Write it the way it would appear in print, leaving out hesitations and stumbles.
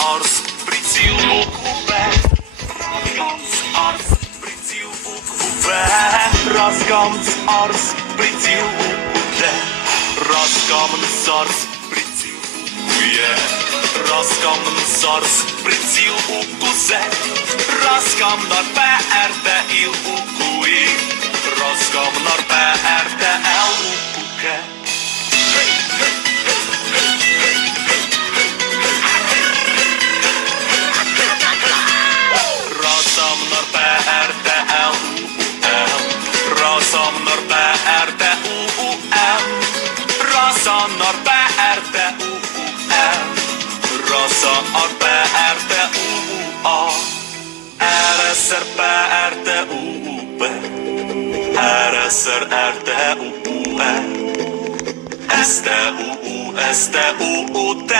Арс, приціл букву Б. Арс, приціл букву В. Арс, приціл букву Д. Арс, приціл букву Є. Арс, приціл букву З. Раскамнар ПРТ іл букву І. Раскамнар ПРТ Л букву К. Rasamnar PRTL Rasamnar PRTUM Rasamnar PRTUM Rasamnar PRTUA RSR PRTUB RSR RTUB STUU STUUT